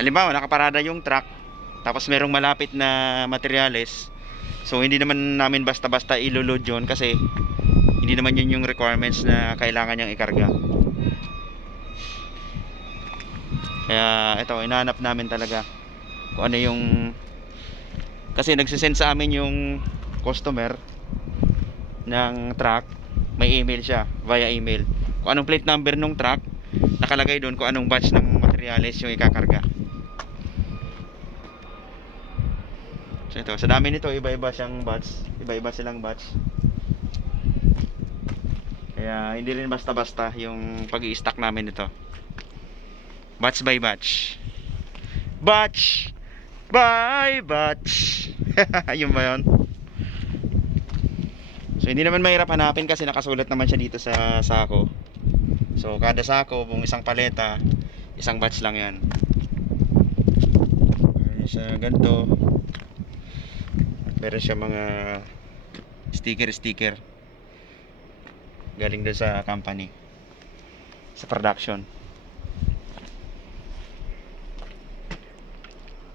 halimbawa nakaparada yung truck, tapos merong malapit na materyales, so hindi naman namin basta-basta iloload yun kasi hindi naman yun yung requirements na kailangan niyang ikarga. Kaya ito, inahanap namin talaga kung ano yung, kasi nagsisend sa amin yung customer ng truck, may email siya via email kung anong plate number ng truck, nakalagay doon kung anong batch ng materyales yung ikakarga. So ito, sa dami nito, iba-iba siyang batch, iba-iba silang batch. Kaya hindi rin basta-basta yung pag-i-stack namin ito. Batch by batch. Batch by batch. Ayun ba yun? So hindi naman mahirap hanapin kasi nakasulat naman siya dito sa sako. So kada sako, kung isang paleta, isang batch lang yan. Meron siya ganito. Meron siya mga sticker galing doon sa company, sa production.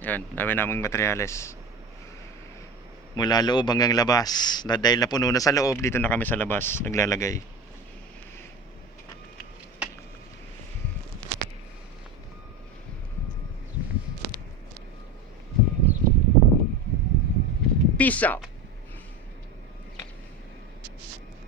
Yan, dami naming materyales mula loob hanggang labas. Dahil napuno na sa loob, dito na kami sa labas naglalagay. Peace out.